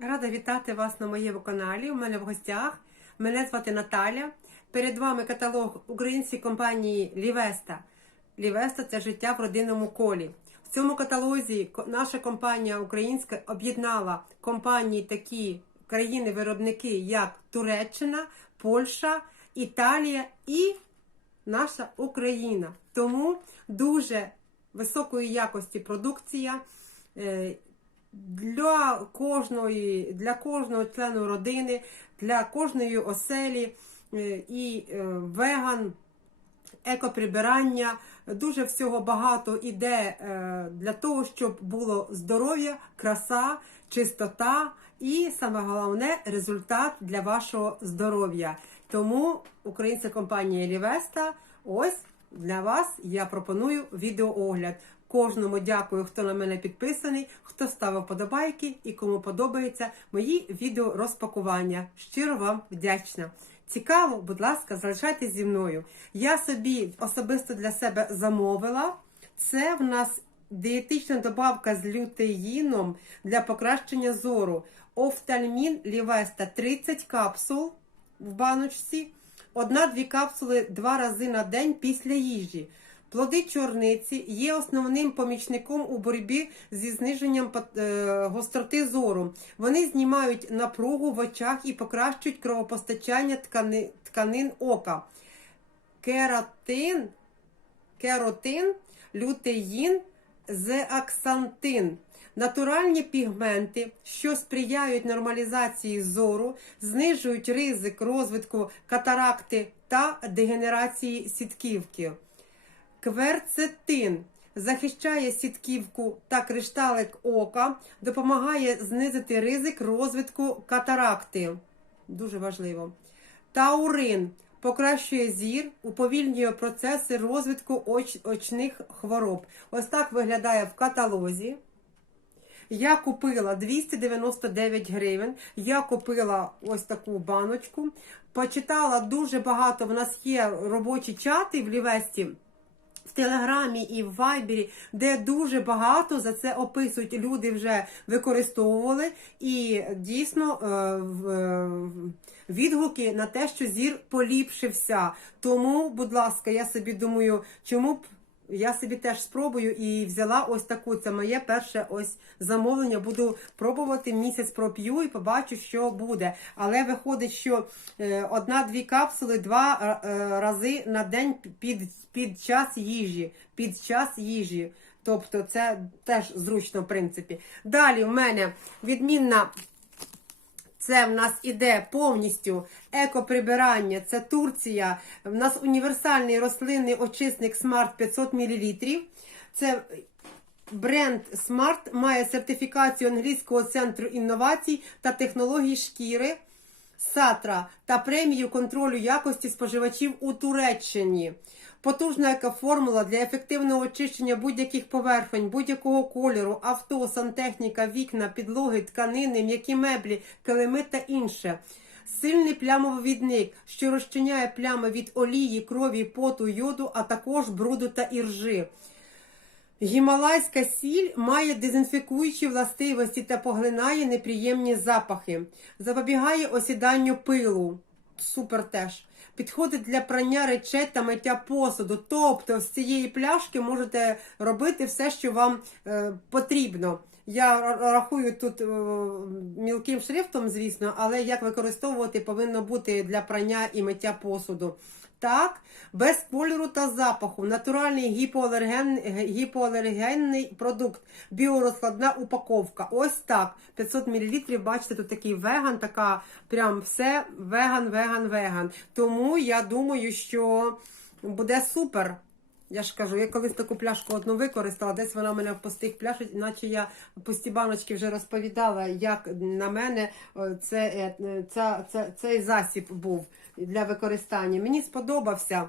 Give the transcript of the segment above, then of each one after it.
Рада вітати вас на моєму каналі. У мене в гостях. Мене звати Наталя. Перед вами каталог української компанії Лівеста. Лівеста це життя в родинному колі. В цьому каталозі наша компанія українська об'єднала компанії такі країни-виробники, як Туреччина, Польща, Італія і наша Україна. Тому дуже високої якості продукція. Для кожної, для кожного члену родини, для кожної оселі е, і е, веган, екоприбирання. Дуже всього багато іде е, для того, щоб було здоров'я, краса, чистота і саме головне результат для вашого здоров'я. Тому українська компанія Лівеста ось для вас я пропоную відеоогляд. Кожному дякую, хто на мене підписаний, хто ставив подобайки і кому подобаються мої відео розпакування. Щиро вам вдячна. Цікаво, будь ласка, залишайтесь зі мною. Я собі особисто для себе замовила. Це в нас дієтична добавка з лютеїном для покращення зору. Офтальмін Лівеста 30 капсул в баночці. Одна-дві капсули два рази на день після їжі. Плоди чорниці є основним помічником у боротьбі зі зниженням е, гостроти зору. Вони знімають напругу в очах і покращують кровопостачання ткани, тканин ока. Кератин, керотин, лютеїн, зеаксантин. Натуральні пігменти, що сприяють нормалізації зору, знижують ризик розвитку катаракти та дегенерації сітківки. Кверцетин захищає сітківку та кришталик ока, допомагає знизити ризик розвитку катаракти. Дуже важливо. Таурин покращує зір, уповільнює процеси розвитку оч- очних хвороб. Ось так виглядає в каталозі. Я купила 299 гривень. Я купила ось таку баночку. Почитала дуже багато. В нас є робочі чати в Лівесті. Телеграмі і в Вайбері, де дуже багато за це описують. Люди вже використовували і дійсно е, е, відгуки на те, що зір поліпшився. Тому, будь ласка, я собі думаю, чому б я собі теж спробую і взяла ось таку. Це моє перше ось замовлення. Буду пробувати місяць проп'ю і побачу, що буде. Але виходить, що е, одна-дві капсули два е, е, рази на день під, під час їжі. Під час їжі. Тобто це теж зручно, в принципі. Далі в мене відмінна це в нас іде повністю екоприбирання. Це Турція. В нас універсальний рослинний очисник Smart 500 мл. Це бренд Smart має сертифікацію англійського центру інновацій та технологій шкіри Сатра та премію контролю якості споживачів у Туреччині. Потужна екоформула для ефективного очищення будь-яких поверхонь, будь-якого кольору, авто, сантехніка, вікна, підлоги, тканини, м'які меблі, килими та інше. Сильний плямовідник, що розчиняє плями від олії, крові, поту, йоду, а також бруду та іржи. Гімалайська сіль має дезінфікуючі властивості та поглинає неприємні запахи. Запобігає осіданню пилу. Супер теж. Підходить для прання речей та миття посуду. Тобто з цієї пляшки можете робити все, що вам е, потрібно. Я рахую тут е, мілким шрифтом, звісно, але як використовувати повинно бути для прання і миття посуду. Так, без кольору та запаху, натуральний гіпоалерген, гіпоалергенний продукт, біорозкладна упаковка. Ось так. 500 мл. Бачите, тут такий веган, така прям все веган, веган, веган. Тому я думаю, що буде супер. Я ж кажу, я колись таку пляшку одну використала, десь вона в мене в пустих пляшок, іначе я пусті баночки вже розповідала, як на мене це, це, е, ця, цей засіб був для використання. Мені сподобався.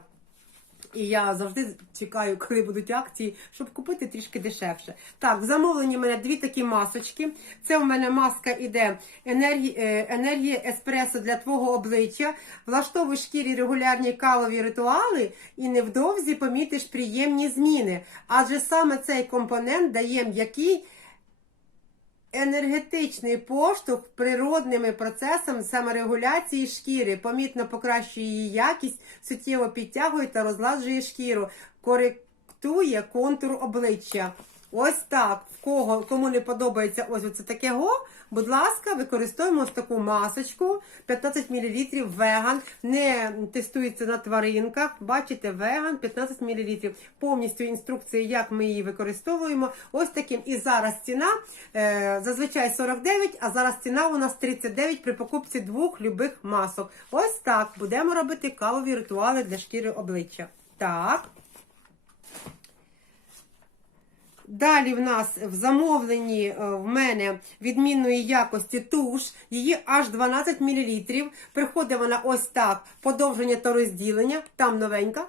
І я завжди чекаю, коли будуть акції, щоб купити трішки дешевше. Так, в замовленні в мене дві такі масочки. Це у мене маска іде е, енергія еспресо для твого обличчя. Влаштовуй шкірі регулярні кавові ритуали і невдовзі помітиш приємні зміни. Адже саме цей компонент дає м'який енергетичний поштовх природними процесами саморегуляції шкіри, помітно покращує її якість, суттєво підтягує та розладжує шкіру, коректує контур обличчя. Ось так. В кого кому не подобається ось оце таке го, будь ласка, використовуємо ось таку масочку 15 мл веган. Не тестується на тваринках. Бачите, веган 15 мл. Повністю інструкція, як ми її використовуємо. Ось таким. І зараз ціна е, зазвичай 49, а зараз ціна у нас 39 при покупці двох любих масок. Ось так. Будемо робити кавові ритуали для шкіри обличчя. Так. Далі в нас в замовленні е, в мене відмінної якості туш, її аж 12 мл. Приходить вона ось так, подовження та розділення, там новенька.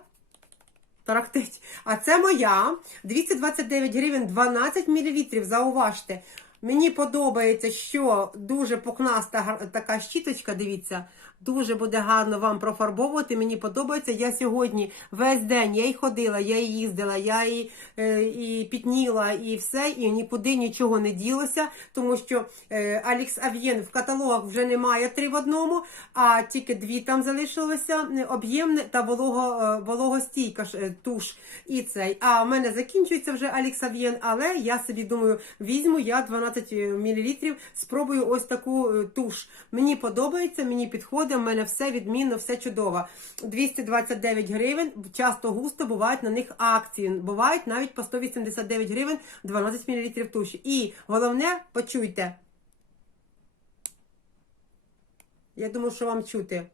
Тарахтить. А це моя 229 гривень 12 мл. Зауважте. Мені подобається, що дуже пухнаста така щіточка, дивіться, дуже буде гарно вам профарбовувати. Мені подобається. Я сьогодні весь день я й ходила, я і їздила, я і, е, і пітніла, і все, і нікуди нічого не ділося, тому що е, Алікс Ав'єн в каталогах вже немає три в одному, а тільки дві там залишилося е, об'ємне та волого, вологостійка туш. І цей. А в мене закінчується вже Алікс Ав'єн, але я собі думаю, візьму я 12 мл, спробую ось таку е, туш. Мені подобається, мені підходить, в мене все відмінно, все чудово. 229 гривень, часто густо бувають на них акції. Бувають навіть по 189 гривень 12 мл туші. І головне, почуйте. Я думаю, що вам чути.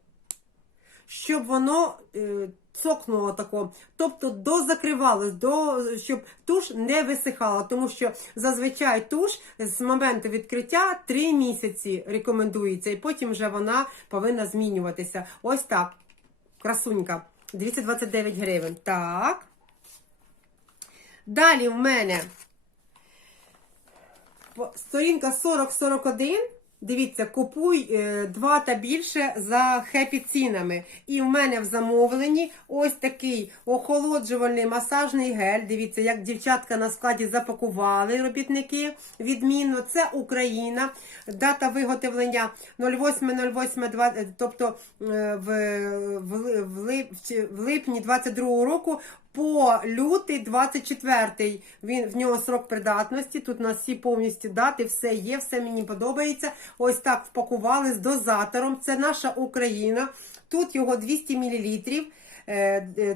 Щоб воно е, цокнуло тако, тобто дозакривалось, до, щоб туш не висихала, тому що зазвичай туш з моменту відкриття 3 місяці рекомендується, і потім вже вона повинна змінюватися. Ось так. Красунька. 229 гривень. Так. Далі в мене сторінка 40-41. Дивіться, купуй е, два та більше за хепі цінами. І в мене в замовленні ось такий охолоджувальний масажний гель. Дивіться, як дівчатка на складі запакували робітники. Відмінно, це Україна. Дата виготовлення 08.08, тобто е, в, в, в, в липні 22 року по лютий 24 він в нього срок придатності. Тут у нас всі повністю дати, все є, все мені подобається. Ось так впакували з дозатором. Це наша Україна. Тут його 200 мл.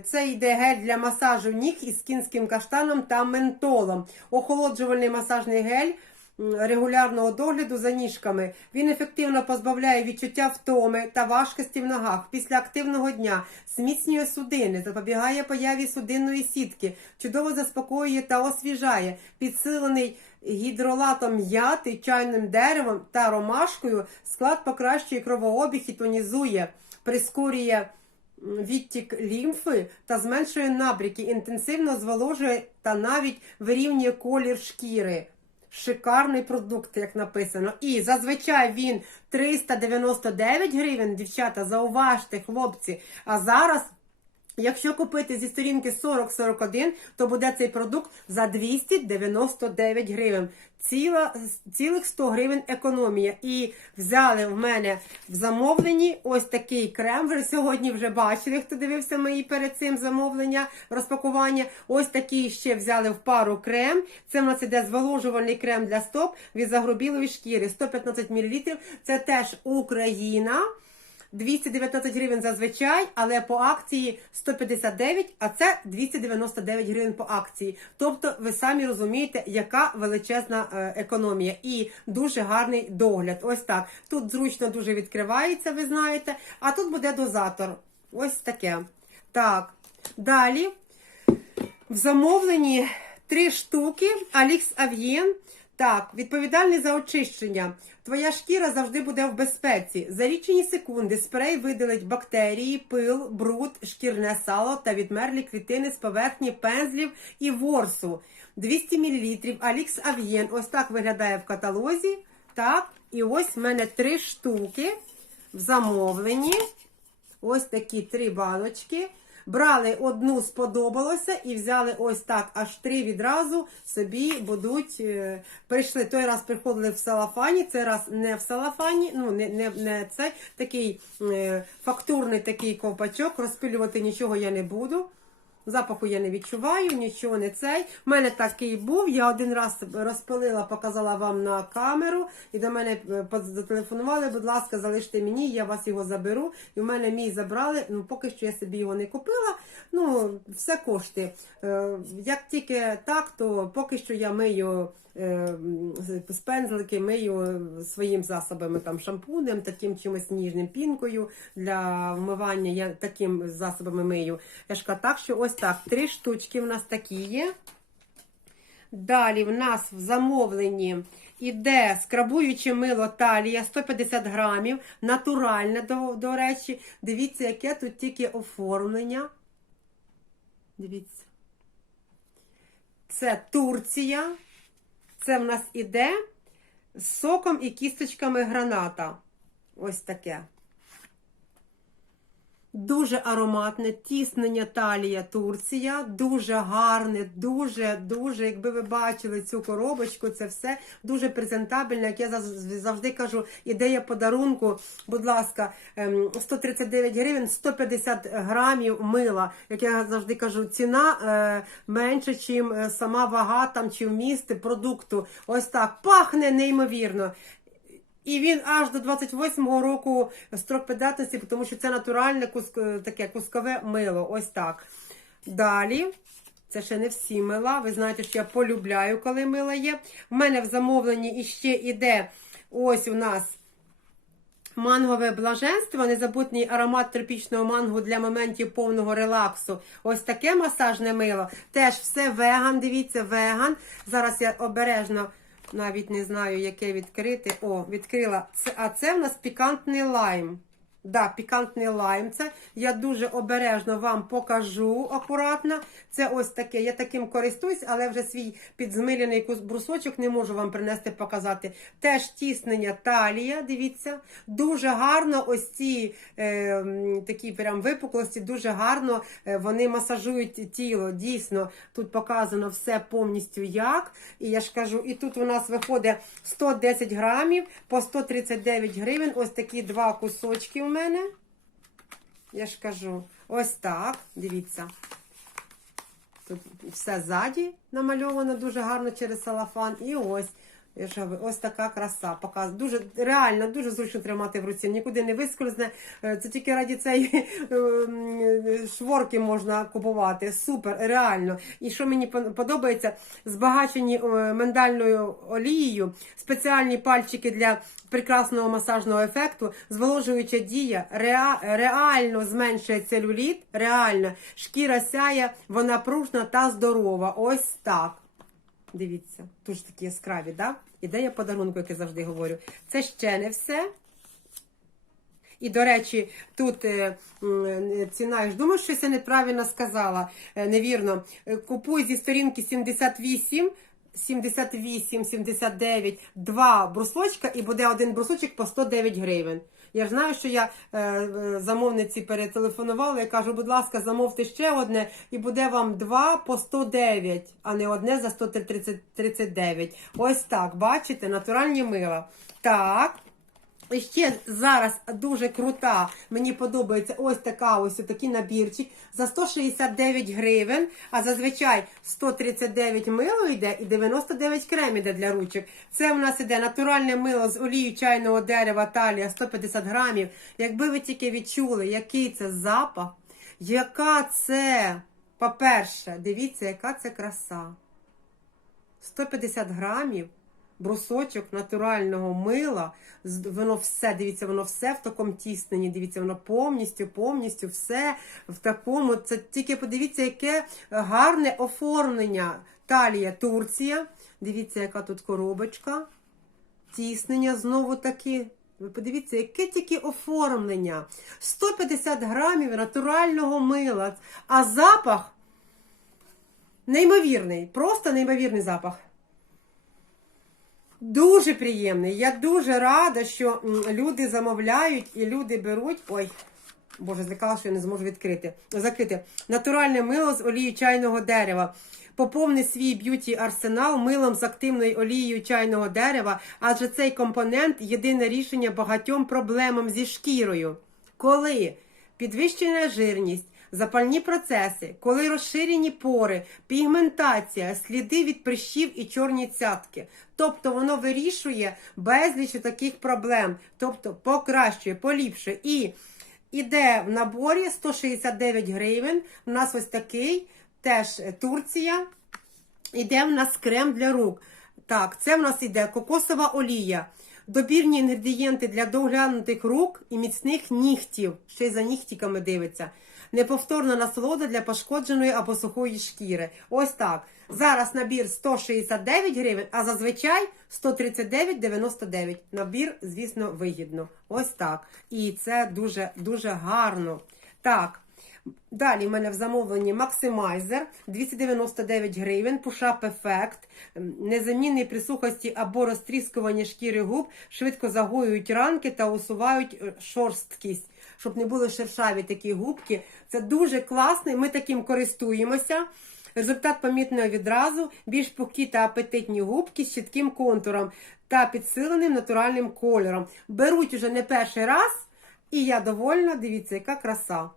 Це йде гель для масажу ніг із кінським каштаном та ментолом. Охолоджувальний масажний гель регулярного догляду за ніжками. Він ефективно позбавляє відчуття втоми та важкості в ногах після активного дня, зміцнює судини, запобігає появі судинної сітки, чудово заспокоює та освіжає, підсилений гідролатом м'яти, чайним деревом та ромашкою. Склад покращує кровообіг і тонізує, прискорює відтік лімфи та зменшує набряки, інтенсивно зволожує та навіть вирівнює колір шкіри. Шикарний продукт, як написано. І зазвичай він 399 гривень, дівчата, зауважте, хлопці. А зараз, якщо купити зі сторінки 4041, то буде цей продукт за 299 гривень. Ціла, цілих 100 гривень економія. І взяли в мене в замовленні ось такий крем. Ви сьогодні вже бачили, хто дивився мої перед цим замовлення, розпакування. Ось такий ще взяли в пару крем. Це в нас іде зволожувальний крем для стоп від загрубілої шкіри. 115 мл. Це теж Україна. 219 гривень зазвичай, але по акції 159, а це 299 гривень по акції. Тобто, ви самі розумієте, яка величезна е, економія і дуже гарний догляд. Ось так. Тут зручно дуже відкривається, ви знаєте, а тут буде дозатор. Ось таке. Так. Далі в замовленні три штуки Алікс Ав'єн. Так, відповідальний за очищення. Твоя шкіра завжди буде в безпеці. За лічені секунди спрей видалить бактерії, пил, бруд, шкірне сало та відмерлі клітини з поверхні пензлів і ворсу. 200 мл Алікс Ав'єн. Ось так виглядає в каталозі. Так, і ось в мене три штуки в замовленні. Ось такі три баночки. Брали одну, сподобалося, і взяли ось так, аж три відразу собі будуть. е, Прийшли той раз приходили в салафані, цей раз не в салафані, ну не, не, не цей такий е, фактурний такий ковпачок. Розпилювати нічого я не буду. Запаху я не відчуваю, нічого не цей. У мене такий був. Я один раз розпилила, показала вам на камеру, і до мене е, зателефонували. Будь ласка, залиште мені, я вас його заберу. І в мене мій забрали. Ну поки що я собі його не купила. Ну, все кошти. Е, Як тільки так, то поки що я мию. Е, з пензлики мию своїм засобами, там шампунем, таким чимось ніжним пінкою для вмивання. Я таким засобами мию. Я ж кажу, так що ось так. Три штучки в нас такі є. Далі в нас в замовленні іде скрабуюче мило талія 150 грамів, натуральне, до, до речі. Дивіться, яке тут тільки оформлення. Дивіться. Це Турція. Це в нас іде з соком і кісточками граната. Ось таке. Дуже ароматне, тіснення талія Турція, дуже гарне, дуже, дуже, якби ви бачили цю коробочку, це все дуже презентабельне. Як я зав- завжди кажу, ідея подарунку, будь ласка, ем, 139 гривень, 150 грамів мила. Як я завжди кажу, ціна е, менше, чим е, сама вага там чи вміст продукту. Ось так пахне неймовірно. І він аж до 28-го року строк придатності, тому що це натуральне куск- таке кускове мило. Ось так. Далі. Це ще не всі мила. Ви знаєте, що я полюбляю, коли мило є. У мене в замовленні іще іде ось у нас мангове блаженство, незабутній аромат тропічного мангу для моментів повного релаксу. Ось таке масажне мило. Теж все веган. Дивіться, веган. Зараз я обережно навіть не знаю, яке відкрити. О, відкрила. А це в нас пікантний лайм. Да, пікантний лайм. Це я дуже обережно вам покажу акуратно. Це ось таке. Я таким користуюсь, але вже свій підзмилений брусочок не можу вам принести показати. Теж тіснення талія. Дивіться, дуже гарно. Ось ці е, такі прям випуклості, дуже гарно е, вони масажують тіло. Дійсно, тут показано все повністю як. І я ж кажу, і тут у нас виходить 110 грамів по 139 гривень. Ось такі два кусочки мене. Я ж кажу, ось так. Дивіться. Тут все ззаді намальовано дуже гарно через салафан. І ось. Я ж говорю, ось така краса. Показ. Дуже реально, дуже зручно тримати в руці. Нікуди не вискользне. Е, Це тільки раді цієї е, шворки можна купувати. Супер, реально. І що мені подобається, збагачені е, миндальною олією, спеціальні пальчики для прекрасного масажного ефекту, зволожуюча дія, реа- реально зменшує целюліт, реально. Шкіра сяє, вона пружна та здорова. Ось так. Дивіться, дуже такі яскраві, да? Ідея подарунку, як я завжди говорю. Це ще не все. І, до речі, тут е, м, ціна, я ж думаю, що я неправильно сказала, е, невірно. Е, Купуй зі сторінки 78, 78, 79, два брусочка і буде один брусочок по 109 гривень. Я ж знаю, що я е, е, замовниці перетелефонувала, я кажу, будь ласка, замовте ще одне, і буде вам два по 109, а не одне за 139. Ось так, бачите, натуральні мила. Так. І ще зараз дуже крута. Мені подобається ось така ось такий набірчик за 169 гривень, а зазвичай 139 мило йде і 99 крем іде для ручок. Це у нас іде натуральне мило з олією чайного дерева талія 150 грамів. Якби ви тільки відчули, який це запах, яка це, по-перше, дивіться, яка це краса. 150 грамів брусочок натурального мила. Воно все, дивіться, воно все в такому тісненні. Дивіться, воно повністю, повністю все в такому. Це тільки подивіться, яке гарне оформлення. Талія Турція. Дивіться, яка тут коробочка. Тіснення знову таки. Ви подивіться, яке тільки оформлення. 150 грамів натурального мила. А запах неймовірний. Просто неймовірний запах. Дуже приємний. Я дуже рада, що люди замовляють і люди беруть. Ой, Боже, злякала, що я не зможу відкрити. Закрити. Натуральне мило з олією чайного дерева. Поповни свій б'юті арсенал милом з активною олією чайного дерева, адже цей компонент єдине рішення багатьом проблемам зі шкірою. Коли підвищена жирність, запальні процеси, коли розширені пори, пігментація, сліди від прищів і чорні цятки. Тобто воно вирішує безліч таких проблем, тобто покращує, поліпшує. І іде в наборі 169 гривень. У нас ось такий, теж Турція. Іде в нас крем для рук. Так, це в нас іде кокосова олія. Добірні інгредієнти для доглянутих рук і міцних нігтів. Ще й за нігтіками дивиться. Неповторна насолода для пошкодженої або сухої шкіри. Ось так. Зараз набір 169 гривень, а зазвичай 139,99. Набір, звісно, вигідно. Ось так. І це дуже дуже гарно. Так. Далі в мене в замовленні Максимайзер 299 гривень, пушап ефект, незамінний при сухості або розтріскуванні шкіри губ, швидко загоюють ранки та усувають е, шорсткість, щоб не були шершаві такі губки. Це дуже класний, ми таким користуємося. Результат помітний відразу, більш пухкі та апетитні губки з чітким контуром та підсиленим натуральним кольором. Беруть уже не перший раз, і я довольна. Дивіться, яка краса.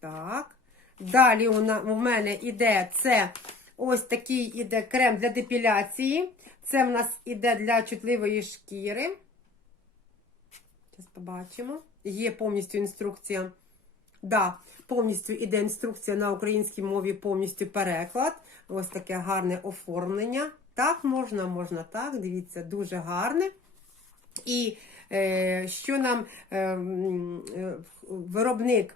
Так. Далі у, у мене іде це ось такий іде крем для депіляції. Це в нас іде для чутливої шкіри. Зараз побачимо. Є повністю інструкція. Да, повністю іде інструкція на українській мові, повністю переклад. Ось таке гарне оформлення. Так, можна, можна так. Дивіться, дуже гарне. І е, що нам е, е, виробник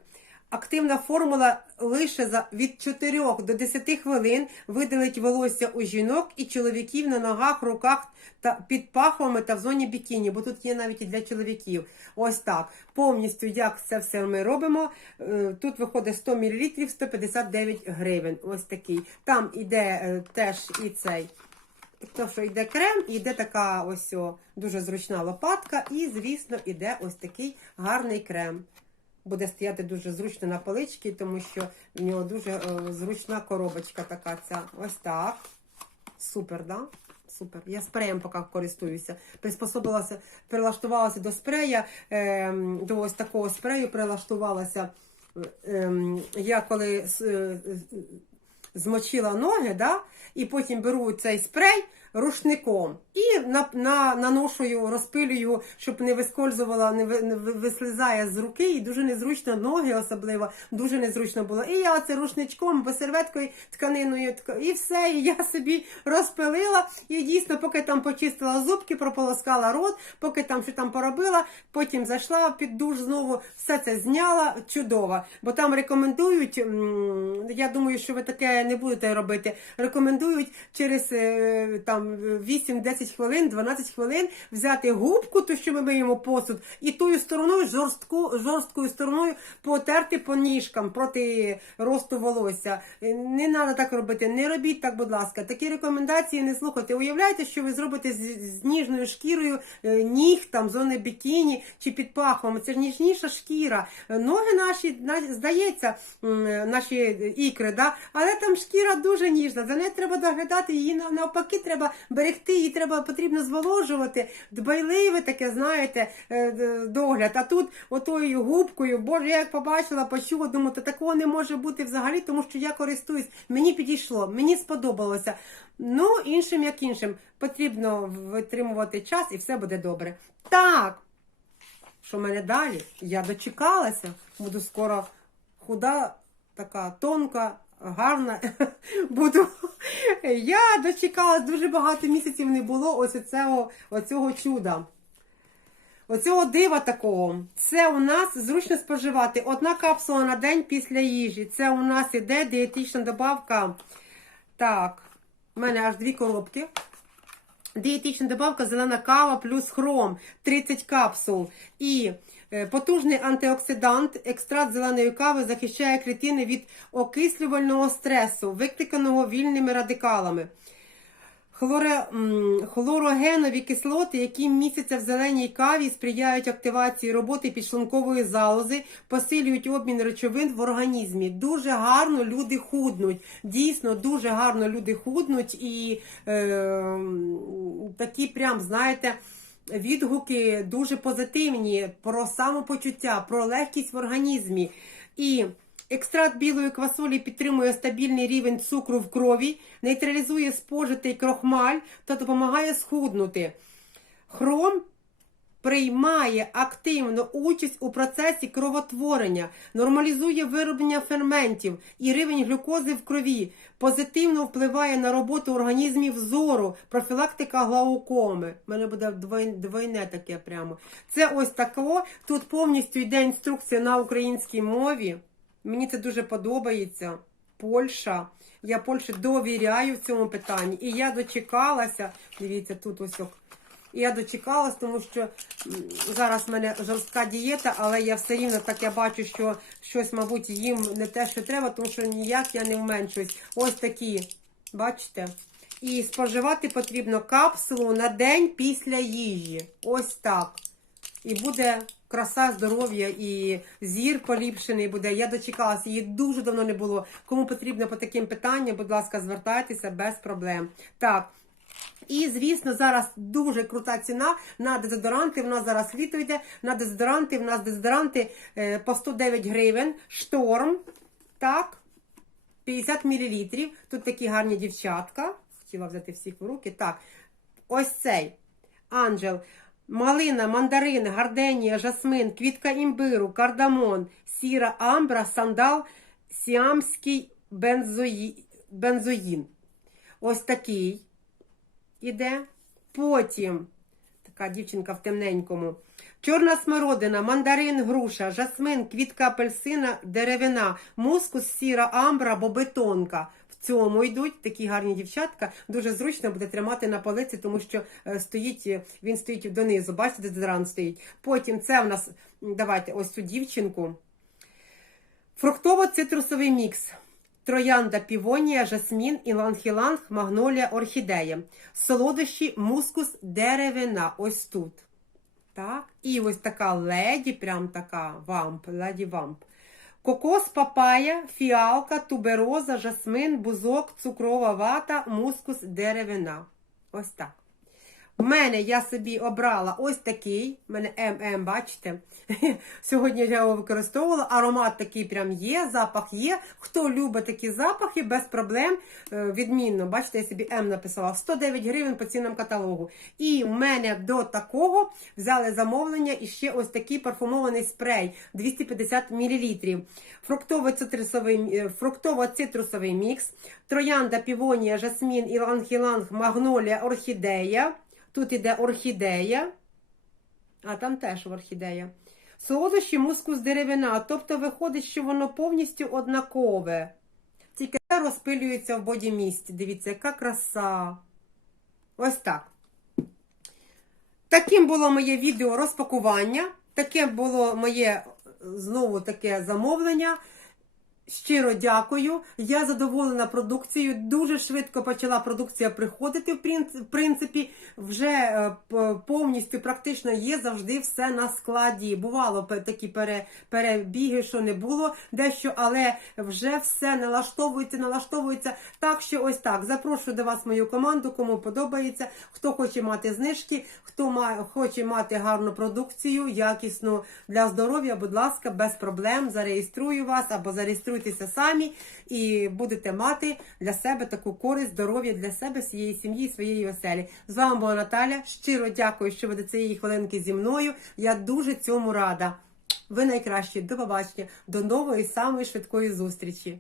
Активна формула лише за від 4 до 10 хвилин видалить волосся у жінок і чоловіків на ногах, руках та під пахвами та в зоні бікіні, бо тут є навіть і для чоловіків. Ось так. Повністю як це все ми робимо. Е, Тут виходить 100 мл 159 гривень. Ось такий. Там іде е, теж і цей. То, що йде крем, йде така ось о, дуже зручна лопатка, і, звісно, іде ось такий гарний крем буде стояти дуже зручно на поличці, тому що в нього дуже е, зручна коробочка така ця. Ось так. Супер, да? Супер. Я спреєм поки користуюся. Приспособилася, прилаштувалася до спрея, е, до ось такого спрею прилаштувалася. Е, я коли е, змочила ноги, да? і потім беру цей спрей рушником і на, на, наношую, розпилюю, щоб не вискользувала, не, ви- не вислизає з руки, і дуже незручно, ноги особливо, дуже незручно було. І я це рушничком або серветкою тканиною, тка- і все, і я собі розпилила. І дійсно, поки там почистила зубки, прополоскала рот, поки там що там поробила, потім зайшла під душ знову, все це зняла, чудово. Бо там рекомендують, я думаю, що ви таке не будете робити. Рекомендують через е, там 8-10 хвилин, 12 хвилин взяти губку, ту, що ми миємо посуд, і тою стороною, жорстку, жорсткою стороною потерти по ніжкам проти росту волосся. Е, Не треба так робити, не робіть так, будь ласка. Такі рекомендації не слухайте. Уявляйте, що ви зробите з, з ніжною шкірою е, ніг, там, зони бікіні чи під пахвами. Це ж ніжніша шкіра. Е, Ноги наші, здається, е, наші ікри, да? але там шкіра дуже ніжна. За нею треба доглядати, її навпаки треба берегти, її треба потрібно зволожувати. Дбайливе таке, знаєте, е, догляд. А тут отою губкою, боже, я як побачила, почула, думаю, та такого не може бути взагалі, тому що я користуюсь. Мені підійшло, мені сподобалося. Ну, іншим як іншим, потрібно витримувати час і все буде добре. Так. Що в мене далі? Я дочекалася. Буду скоро худа, така тонка, гарна. Буду. Я дочекалась, дуже багато місяців не було ось оцього, оцього чуда. Оцього дива такого. Це у нас зручно споживати. Одна капсула на день після їжі. Це у нас іде дієтична добавка. Так, в мене аж дві коробки. Дієтична добавка зелена кава плюс хром 30 капсул. І потужний антиоксидант, екстракт зеленої кави захищає клітини від окислювального стресу, викликаного вільними радикалами. Хлорогенові кислоти, які містяться в зеленій каві, сприяють активації роботи підшлункової залози, посилюють обмін речовин в організмі. Дуже гарно люди худнуть. Дійсно, дуже гарно люди худнуть і е, такі, прям, знаєте. Відгуки дуже позитивні про самопочуття, про легкість в організмі. І екстракт білої квасолі підтримує стабільний рівень цукру в крові, нейтралізує спожитий крохмаль та допомагає схуднути. Хром приймає активну участь у процесі кровотворення, нормалізує вироблення ферментів і рівень глюкози в крові, позитивно впливає на роботу організмів зору, профілактика глаукоми. У мене буде двойне, таке прямо. Це ось тако. Тут повністю йде інструкція на українській мові. Мені це дуже подобається. Польща. Я Польщі довіряю в цьому питанні. І я дочекалася. Дивіться, тут ось. Я дочекалась, тому що зараз в мене жорстка дієта, але я все рівно так я бачу, що щось, мабуть, їм не те, що треба, тому що ніяк я не вменшуюсь. Ось такі, бачите? І споживати потрібно капсулу на день після їжі. Ось так. І буде краса, здоров'я, і зір поліпшений буде. Я дочекалася, її дуже давно не було. Кому потрібно по таким питанням, будь ласка, звертайтеся без проблем. Так. І, звісно, зараз дуже крута ціна на дезодоранти. В нас зараз літо йде. На дезодоранти. В нас дезодоранти е, по 109 гривень. Шторм. Так. 50 мл. Тут такі гарні дівчатка. Хотіла взяти всіх в руки. Так. Ось цей. Анджел. Малина, мандарин, гарденія, жасмин, квітка імбиру, кардамон, сіра амбра, сандал, сіамський бензої... бензоїн. Ось такий іде. Потім така дівчинка в темненькому. Чорна смородина, мандарин, груша, жасмин, квітка апельсина, деревина, мускус, сіра амбра, бобетонка. В цьому йдуть такі гарні дівчатка. Дуже зручно буде тримати на полиці, тому що е, стоїть, е, він стоїть донизу. Бачите, дезодорант стоїть. Потім це в нас, давайте, ось цю дівчинку. Фруктово-цитрусовий мікс. Троянда, півонія, жасмін, іланг-іланг, магнолія, орхідея. Солодощі, мускус, деревина. Ось тут. Так. І ось така леді, прям така вамп, леді вамп. Кокос, папая, фіалка, тубероза, жасмин, бузок, цукрова вата, мускус, деревина. Ось так. У мене я собі обрала ось такий. У мене ММ, бачите? Сьогодні я його використовувала. Аромат такий прям є, запах є. Хто любить такі запахи, без проблем. е, Відмінно, бачите, я собі М написала 109 гривень по цінам каталогу. І в мене до такого взяли замовлення і ще ось такий парфумований спрей 250 мл. Е, фруктово-цитрусовий мікс, троянда, півонія, жасмін, іланг-іланг, магнолія, орхідея. Тут іде орхідея, а там теж орхідея. Солодощі, мускус, деревина. Тобто виходить, що воно повністю однакове. Тільки розпилюється в бодімісті. Дивіться, яка краса. Ось так. Таким було моє відео розпакування. Таке було моє знову таке замовлення. Щиро дякую. Я задоволена продукцією. Дуже швидко почала продукція приходити. В принципі, вже е, повністю практично є завжди все на складі. Бувало такі перебіги, що не було дещо, але вже все налаштовується, налаштовується. Так що ось так. Запрошую до вас мою команду, кому подобається, хто хоче мати знижки, хто хоче мати гарну продукцію, якісну для здоров'я. Будь ласка, без проблем зареєструю вас або зареєструйтеся самі і будете мати для себе таку користь, здоров'я для себе, своєї сім'ї, своєї оселі. З вами була Наталя. Щиро дякую, що ви до цієї хвилинки зі мною. Я дуже цьому рада. Ви найкращі. До побачення, до нової самої швидкої зустрічі.